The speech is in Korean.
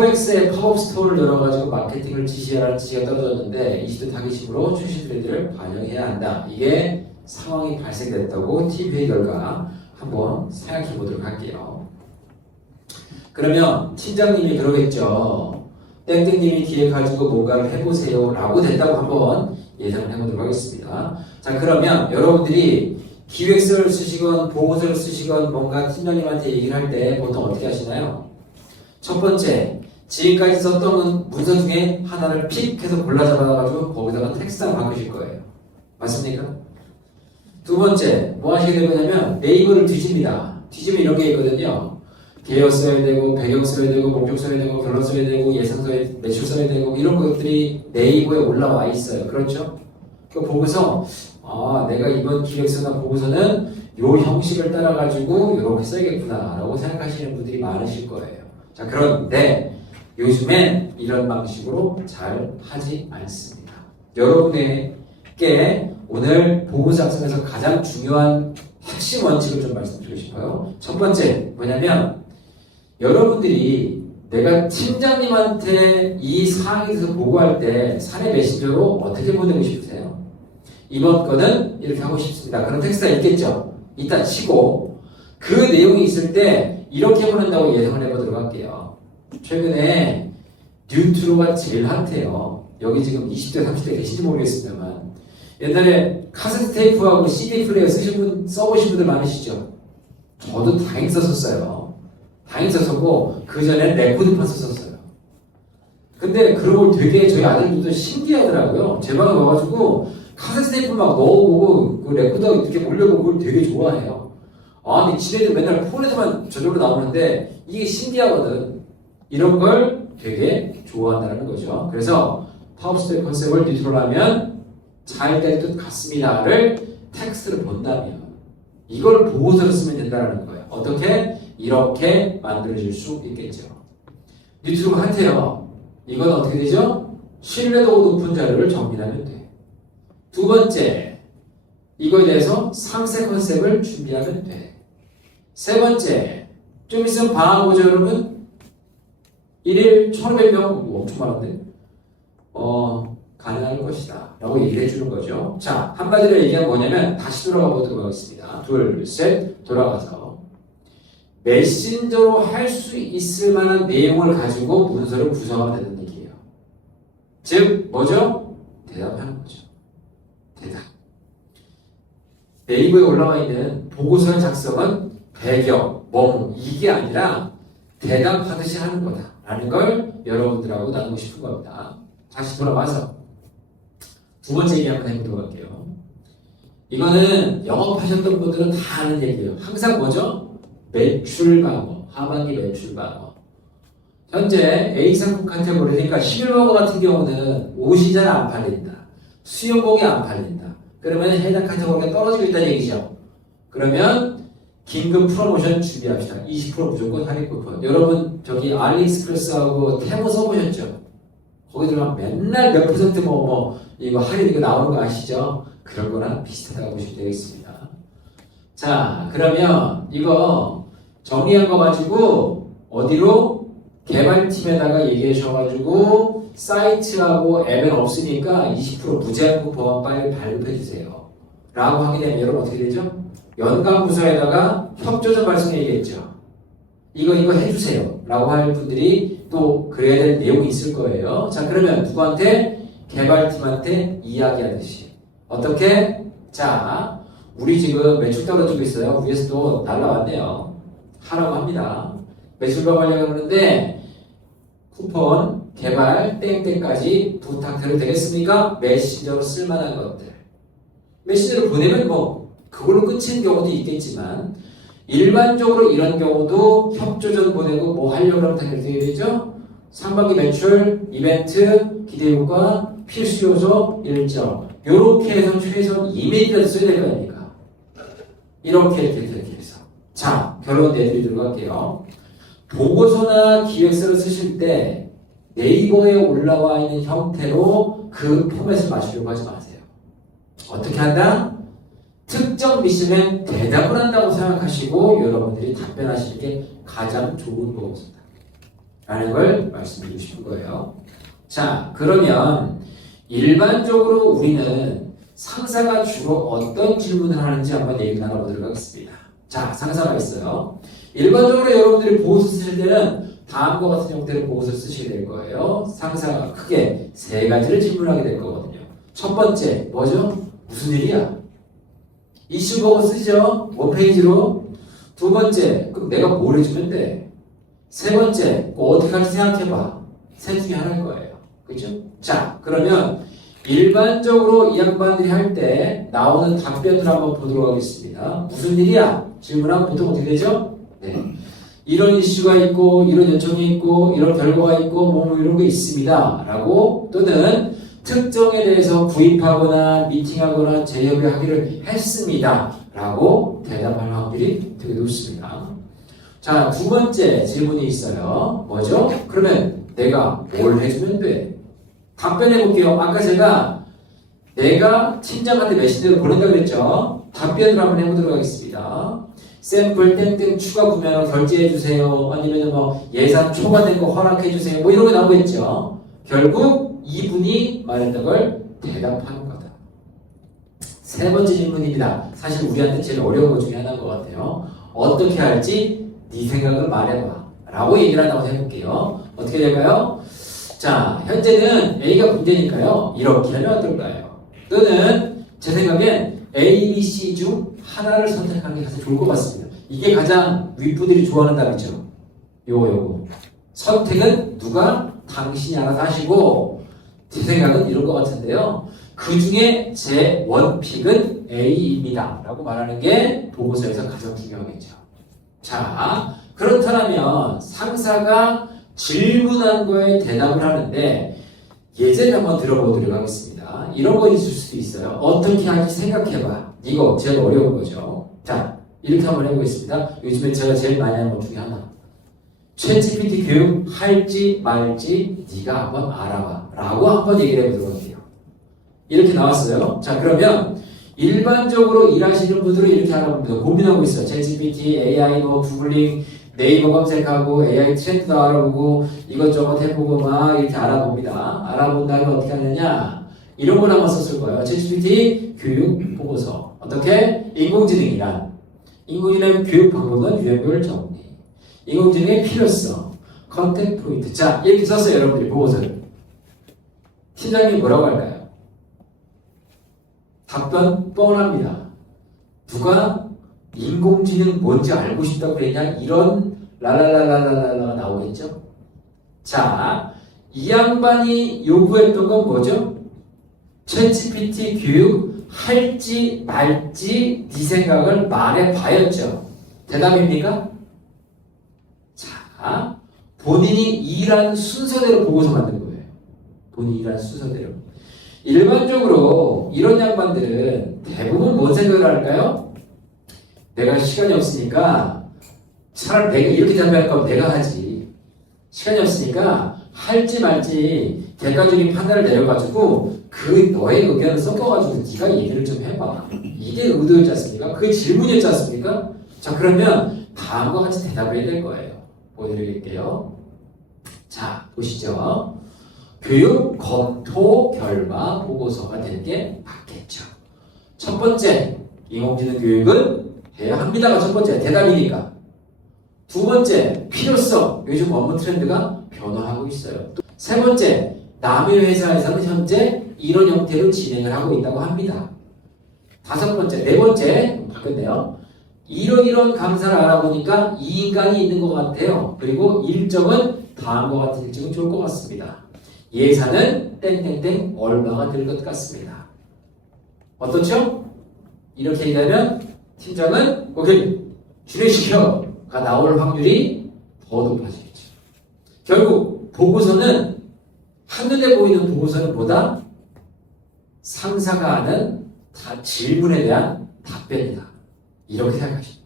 코엑스의 팝업 스토어를 열어가지고 마케팅을 지시하라는 지시가 떨어졌는데 20대 타깃식으로 출시 트렌드를 반영해야 한다. 이게 상황이 발생됐다고 팀 회의 결과 한번 생각해 보도록 할게요. 그러면 팀장님이 그러겠죠. 땡땡님이 기획가지고 뭔가를 해보세요 라고 됐다고 한번 예상을 해보도록 하겠습니다. 자, 그러면 여러분들이 기획서를 쓰시건 보고서를 쓰시건 뭔가 팀장님한테 얘기를 할 때 보통 어떻게 하시나요? 첫 번째, 지금까지 썼던 문서 중에 하나를 픽 해서 골라 잡아가지고 거기다가 텍스트를 바꾸실 거예요. 맞습니까? 두 번째, 뭐 하시게 되냐면 네이버를 뒤집니다. 뒤집으면 이런 게 있거든요. 개요 써야 되고, 배경 써야 되고, 목적 써야 되고, 결론 써야 되고, 예상 써야 되고, 매출 써야 되고, 이런 것들이 네이버에 올라와 있어요. 그렇죠? 그거 보고서 내가 이번 기획서나 보고서는 요 형식을 따라가지고 이렇게 써야겠구나 라고 생각하시는 분들이 많으실 거예요. 자, 그런데 요즘엔 이런 방식으로 잘 하지 않습니다. 여러분에게 오늘 보고 작성에서 가장 중요한 핵심 원칙을 좀 말씀드리고 싶어요. 첫 번째 뭐냐면 여러분들이 내가 팀장님한테 이 사항에 대해서 보고할 때 사내 메신저로 어떻게 보내고 싶으세요? 이번 거는 이렇게 하고 싶습니다. 그런 텍스트가 있겠죠? 이따 치고 그 내용이 있을 때 이렇게 보낸다고 예상을 해보도록 할게요. 최근에 뉴트로가 제일 핫해요. 여기 지금 20대, 30대 계신지 모르겠습니다만 옛날에 카세트 테이프하고 CD 플레이어 써보신 분들 많으시죠? 저도 다행히 썼었어요. 다행히 썼었고 그 전에 레코드판 썼었어요. 근데 그러고 되게 저희 아들들도 신기하더라고요. 제 방에 와가지고 카세트 테이프 막 넣어보고 그 레코더 이렇게 올려보고 그걸 되게 좋아해요. 근데 지네들 맨날 폰에서만 저절로 나오는데 이게 신기하거든. 이런 걸 되게 좋아한다는 거죠. 그래서 파워스토리 컨셉을 뉴트럴하면 잘 될 듯 같습니다를 텍스트를 본다면 이걸 보고서로 쓰면 된다는 거예요. 어떻게? 이렇게 만들어질 수 있겠죠. 뉴트럴가 핫해요. 이건 어떻게 되죠? 신뢰도가 높은 자료를 정리하면 돼. 두 번째, 이거에 대해서 3세 컨셉을 준비하면 돼. 세 번째, 좀 있으면 방학 오죠, 여러분? 1일 1,500명, 엄청 많은데? 가능할 것이다. 라고 얘기를 해주는 거죠. 자, 한마디로 얘기하면 뭐냐면, 다시 돌아가 보도록 하겠습니다. 둘, 셋, 돌아가서. 메신저로 할 수 있을 만한 내용을 가지고 문서를 구성하면 되는 얘기예요. 즉, 뭐죠? 대답하는 거죠. 대답. 네이버에 올라와 있는 보고서의 작성은 배경, 이게 아니라 대답하듯이 하는 거다. 라는 걸 여러분들하고 나누고 싶은 겁니다. 다시 돌아와서 두 번째 얘기 한번 해보도록 할게요. 이거는 영업하셨던 분들은 다 아는 얘기예요. 항상 뭐죠? 매출 방어, 하반기 매출 방어. 현재 A상품 카테고리, 그러니까 11번거 같은 경우는 옷이 잘 안 팔린다. 수영복이 안 팔린다. 그러면 해당 카테고리가 떨어지고 있다는 얘기죠. 그러면 긴급 프로모션 준비합시다. 20% 무조건 할인 쿠폰. 여러분 저기 알리익스프레스하고 테무 써보셨죠? 거기 들어가면 맨날 몇 퍼센트 이거 할인 이거 나오는 거 아시죠? 그런 거랑 비슷하다고 보시면 되겠습니다. 자, 그러면 이거 정리한 거 가지고 어디로? 개발팀에다가 얘기해 주셔가지고 사이트하고 앱은 없으니까 20% 무제한 쿠폰 빨리 발급해 주세요. 라고 하게 되면 여러분 어떻게 되죠? 연간 부서에다가 협조 좀 발송해야겠죠. 이거 해주세요. 라고 할 분들이 또 그래야 될 내용이 있을 거예요. 자, 그러면 누구한테? 개발팀한테 이야기하듯이. 어떻게? 자, 우리 지금 매출 떨어지고 있어요. 위에서 또 날라왔네요. 하라고 합니다. 매출 방어하려고 하는데 쿠폰 개발 땡땡까지 부탁드려도 되겠습니까? 메신저로 쓸만한 것들. 메신저로 보내면 그걸로 끝인 경우도 있겠지만 일반적으로 이런 경우도 협조전 보내고 하려고 하면 당연히 어떻게 되죠? 상반기 매출, 이벤트, 기대효과, 필수 요소, 일정. 요렇게 해서 최소한 이메일이라도 써야 될 거 아닙니까? 이렇게 해서. 자, 결론 내드리도록 할게요. 보고서나 기획서를 쓰실 때 네이버에 올라와 있는 형태로 그 포맷을 맞추려고 하지 마세요. 어떻게 한다? 특정 미션에 대답을 한다고 생각하시고 여러분들이 답변하시는 게 가장 좋은 보고서다. 라는 걸 말씀드리고 싶은 거예요. 자, 그러면 일반적으로 우리는 상사가 주로 어떤 질문을 하는지 한번 얘기 나눠보도록 하겠습니다. 자, 상사가 있어요. 일반적으로 여러분들이 보고서 쓰실 때는 다음과 같은 형태의 보고서를 쓰시게 될 거예요. 상사가 크게 세 가지를 질문하게 될 거거든요. 첫 번째, 뭐죠? 무슨 일이야? 이슈 보고 쓰죠? 원페이지로. 두 번째, 그럼 내가 뭘 해주면 돼? 세 번째, 어떻게 할지 생각해봐. 셋 중에 하나일 거예요. 그죠? 자, 그러면 일반적으로 이 양반들이 할 때 나오는 답변을 한번 보도록 하겠습니다. 무슨 일이야? 질문하면 보통 어떻게 되죠? 네. 이런 이슈가 있고, 이런 요청이 있고, 이런 결과가 있고, 뭐 이런 게 있습니다. 라고, 또는 특정에 대해서 구입하거나 미팅하거나 재협의하기를 했습니다. 라고 대답할 확률이 되게 높습니다. 자, 두 번째 질문이 있어요. 뭐죠? 그러면 내가 뭘 해주면 돼? 답변해 볼게요. 아까 제가 내가 팀장한테 메시지를 보낸다 그랬죠? 답변을 한번 해보도록 하겠습니다. 샘플 땡땡 추가 구매로 결제해 주세요. 아니면 뭐 예산 초과된 거 허락해 주세요. 뭐 이런 거 나오겠죠. 결국 이분이 말했던 걸 대답하는 거다. 세 번째 질문입니다. 사실 우리한테 제일 어려운 것 중에 하나인 것 같아요. 어떻게 할지 네 생각을 말해봐. 라고 얘기를 한다고 해볼게요. 어떻게 될까요? 자, 현재는 A가 문제니까요. 이렇게 하면 어떨까요? 또는 제 생각엔 A, B, C 중 하나를 선택하는 게 가장 좋을 것 같습니다. 이게 가장 윗분들이 좋아하는 답이죠. 요거. 선택은 누가? 당신이 알아서 하시고, 제 생각은 이런 것 같은데요. 그 중에 제 원픽은 A입니다. 라고 말하는 게 보고서에서 가장 중요하겠죠. 자, 그렇다면 상사가 질문한 거에 대답을 하는데 예제를 한번 들어보도록 하겠습니다. 이런 거 있을 수도 있어요. 어떻게 할지 생각해봐. 이거 제일 어려운 거죠. 자, 이렇게 한번 해보겠습니다. 요즘에 제가 제일 많이 하는 것 중에 하나. 챗GPT 교육 할지 말지 네가 한번 알아봐. 라고 한번 얘기를 해보도록 할게요. 이렇게 나왔어요. 자, 그러면 일반적으로 일하시는 분들은 이렇게 알아봅니다. 고민하고 있어요. 챗GPT, AI, 뭐 구글링, 네이버 검색하고 AI 트렌드도 알아보고 이것저것 해보고 막 이렇게 알아봅니다. 알아본 다음에 어떻게 하느냐? 이런 걸 한번 썼을 거예요. 챗GPT 교육 보고서. 어떻게? 인공지능이란. 인공지능 교육 방법은 유형별 정리. 인공지능의 필요성. 컨택 포인트. 자, 이렇게 썼어요. 여러분들이 보고서를. 팀장님 뭐라고 할까요? 답변 뻔합니다. 누가 인공지능 뭔지 알고 싶다고 그랬냐? 이런 라라라라라라가 나오겠죠? 자, 이 양반이 요구했던 건 뭐죠? 챗GPT 교육 할지 말지 네 생각을 말해봐였죠. 대답입니까? 자, 본인이 일한 순서대로 보고서 만든 거예요. 본인이 일한 순서대로. 일반적으로 이런 양반들은 대부분 뭔 생각을 할까요? 내가 시간이 없으니까 차라리 내가 이렇게 답변할 거면 내가 하지. 시간이 없으니까 할지 말지 객관적인 판단을 내려가지고 그 너의 의견을 섞어가지고 네가 얘기를 좀 해봐. 이게 의도였지 않습니까? 그게 질문이었지 않습니까? 자, 그러면 다음과 같이 대답을 해야 될 거예요. 보여드릴게요. 자, 보시죠. 교육 검토 결과 보고서가 되는 게 맞겠죠. 첫 번째, 인공지능 교육은 해야 합니다가 첫 번째 대답이니까. 두 번째, 필요성. 요즘 업무 트렌드가 변화하고 있어요. 세 번째, 남의 회사에서는 현재 이런 형태로 진행을 하고 있다고 합니다. 다섯 번째, 네 번째, 바뀌었네요. 이런 감사를 알아보니까 이 인간이 있는 것 같아요. 그리고 일정은 다음과 같은 일정은 좋을 것 같습니다. 예산은 땡땡땡 얼마가 들 것 같습니다. 어떻죠? 이렇게 얘기하면 팀장은 오케이 준행시켜가 나올 확률이 더 높아지겠죠. 결국 보고서는 한눈에 보이는 보고서는 보다 상사가 하는 질문에 대한 답변이다. 이렇게 생각하십니다.